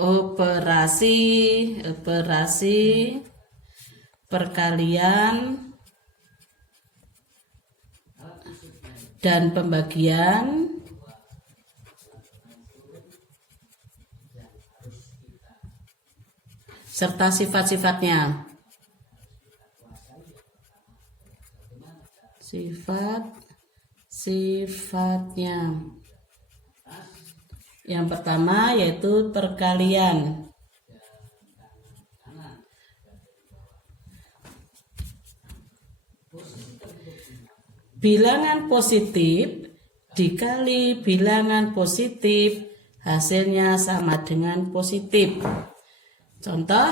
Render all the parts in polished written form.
operasi perkalian dan pembagian serta sifat-sifatnya. Sifat-sifatnya. Yang pertama yaitu perkalian. Bilangan positif dikali bilangan positif hasilnya sama dengan positif. Contoh,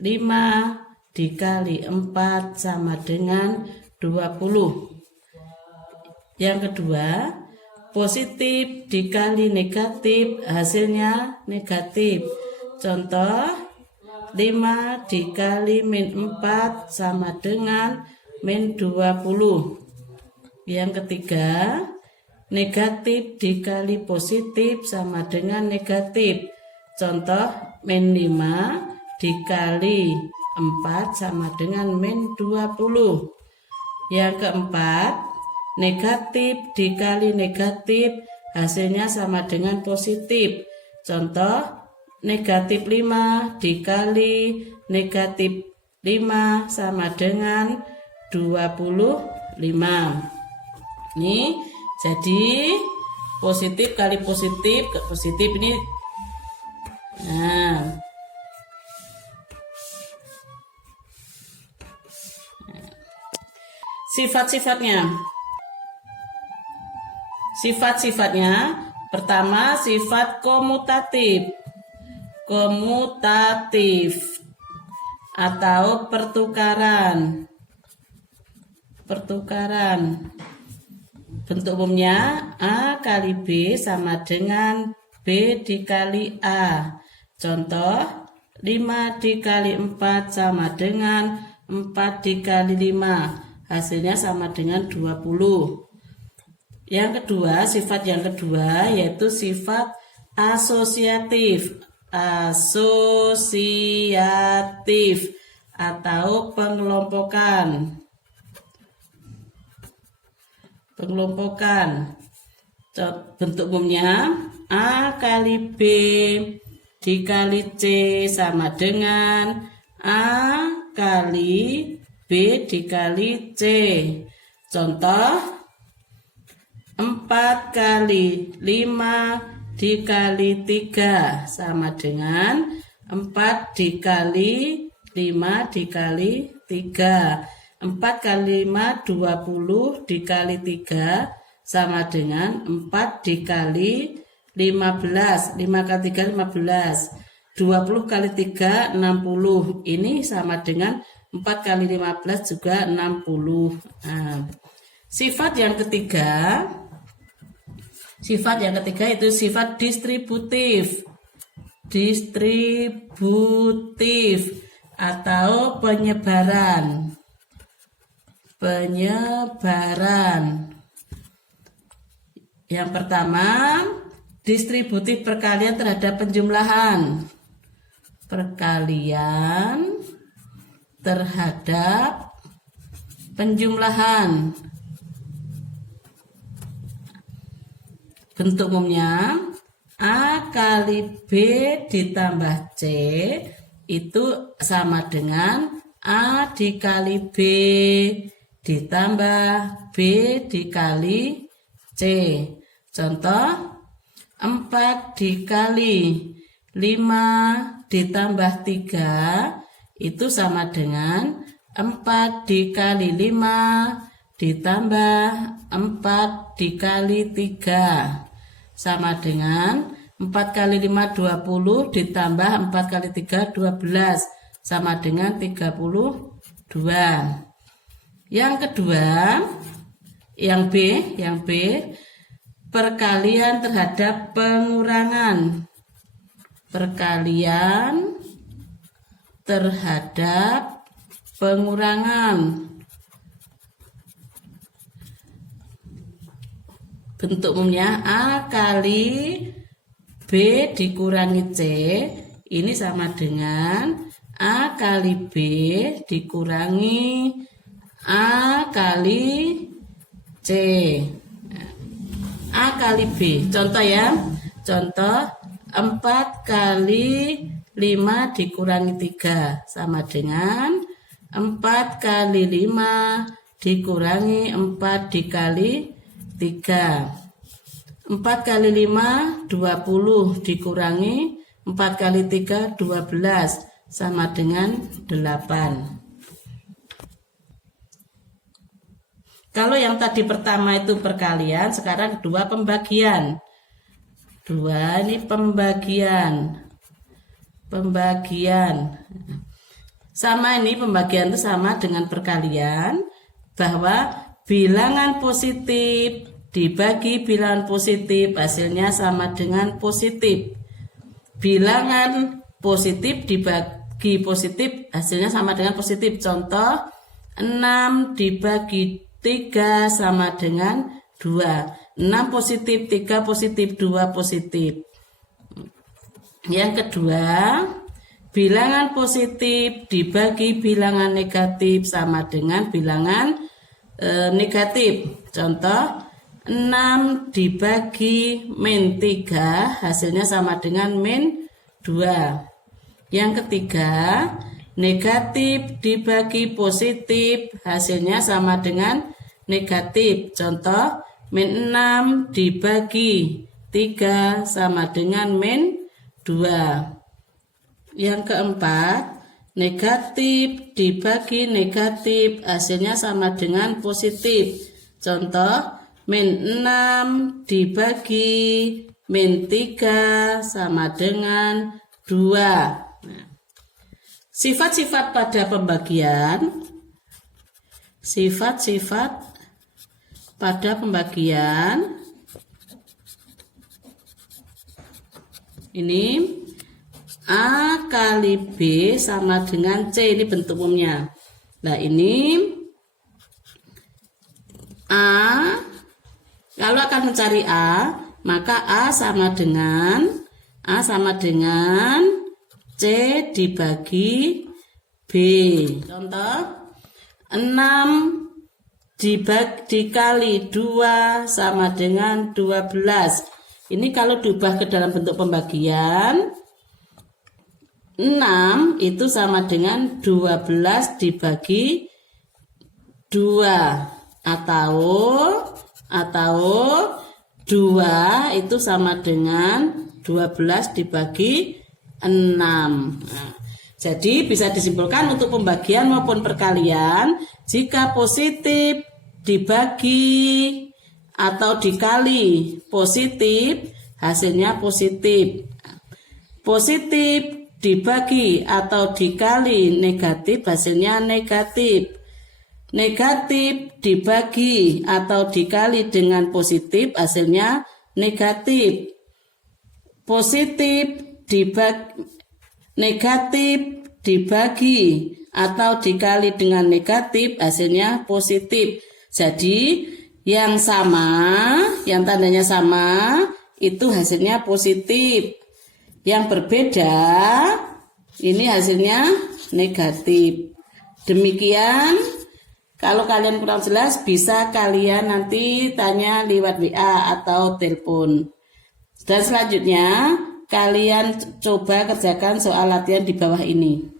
5 dikali 4 sama dengan 20. Yang kedua, positif dikali negatif hasilnya negatif. Contoh, 5 dikali min 4 sama dengan min 20. Yang ketiga, negatif dikali positif sama dengan negatif. Contoh, min 5 dikali 4 sama dengan min 20. Yang keempat, negatif dikali negatif hasilnya sama dengan positif. Contoh, negatif 5 dikali negatif 5 sama dengan 25. Ini jadi positif kali positif ke positif ini. Nah, sifat-sifatnya. Sifat-sifatnya, pertama sifat komutatif. Komutatif atau pertukaran. Pertukaran. Bentuk umumnya A kali B sama dengan B dikali A. Contoh, 5 dikali 4 sama dengan 4 dikali 5. Hasilnya sama dengan 20. Yang kedua, sifat yang kedua yaitu sifat asosiatif. Asosiatif atau pengelompokan. Pengelompokan. Bentuk umumnya A kali B dikali C sama dengan A kali B dikali C. Contoh, 4 kali 5 dikali 3 sama dengan 4 dikali 5 dikali 3. 4 kali 5 20 dikali 3 sama dengan 4 dikali 15. 5 kali 3 15. 20 kali 3 60. Ini sama dengan 4 kali 15 juga 60. Nah, sifat yang ketiga itu sifat distributif. Distributif atau penyebaran. Penyebaran. Yang pertama, distributif perkalian terhadap penjumlahan. Perkalian terhadap penjumlahan. Bentuk umumnya A kali B ditambah C itu sama dengan A dikali B ditambah B dikali C. Contoh, 4 dikali 5 ditambah 3 itu sama dengan 4 dikali 5 ditambah 4 dikali 3. Sama dengan 4 kali 5 20 ditambah 4 kali 3 12 sama dengan 32. Yang kedua, yang B perkalian terhadap pengurangan. Perkalian terhadap pengurangan. Bentuk umumnya A kali B dikurangi C ini sama dengan A kali B dikurangi A kali C. A kali B. Contoh ya. Contoh 4 kali 5 dikurangi 3 sama dengan 4 kali 5 dikurangi 4 dikali 3. 4 kali 5 20 dikurangi 4 kali 3 12 sama dengan 8. Kalau yang tadi pertama itu perkalian, sekarang kedua pembagian. 2 ini pembagian. Sama ini pembagian itu sama dengan perkalian, bahwa bilangan positif dibagi bilangan positif hasilnya sama dengan positif. Bilangan positif dibagi positif hasilnya sama dengan positif. Contoh 6 dibagi 3 sama dengan 2. 6 positif, 3 positif, 2 positif. Yang kedua, bilangan positif dibagi bilangan negatif sama dengan bilangan negatif. Contoh 6 dibagi min 3 hasilnya sama dengan min 2. Yang ketiga, negatif dibagi positif hasilnya sama dengan negatif. Contoh min 6 dibagi 3 sama dengan min 2. Yang keempat, negatif dibagi negatif hasilnya sama dengan positif. Contoh min 6 dibagi min 3 sama dengan 2. Sifat-sifat pada pembagian. Sifat-sifat pada pembagian. Ini A kali B sama dengan C, ini bentuk umumnya. Nah ini A, kalau akan mencari A, maka A sama dengan C dibagi B. Contoh 6 dikali 2 sama dengan 12. Ini kalau diubah ke dalam bentuk pembagian, 6 itu sama dengan 12 dibagi 2 atau 2 itu sama dengan 12 dibagi 6. Nah, jadi bisa disimpulkan untuk pembagian maupun perkalian, jika positif dibagi atau dikali positif, hasilnya positif. Positif dibagi atau dikali negatif, hasilnya negatif. Negatif dibagi atau dikali dengan positif, hasilnya negatif. Negatif dibagi atau dikali dengan negatif, hasilnya positif. Jadi yang sama, yang tandanya sama, itu hasilnya positif. Yang berbeda, ini hasilnya negatif. Demikian, kalau kalian kurang jelas, bisa kalian nanti tanya lewat WA atau telepon. Dan selanjutnya, kalian coba kerjakan soal latihan di bawah ini.